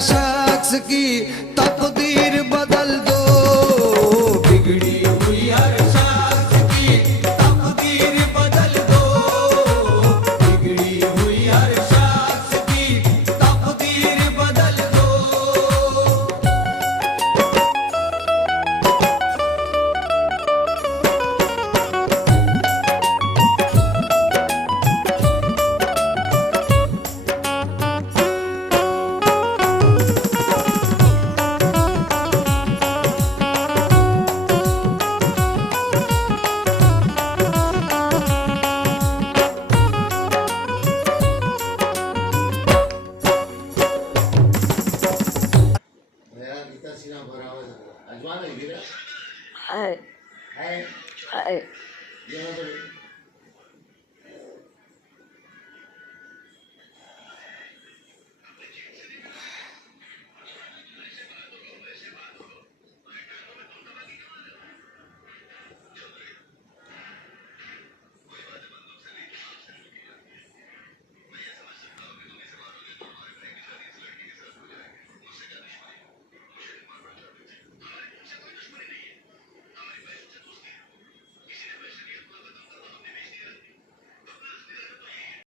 शख्स की तकदीर बदल दो। बिगड़ी हुई हर शख्स की तकदीर बदल दो। बिगड़ी हुई हर शख्स की तकदीर बदल दो। Hi. Hi.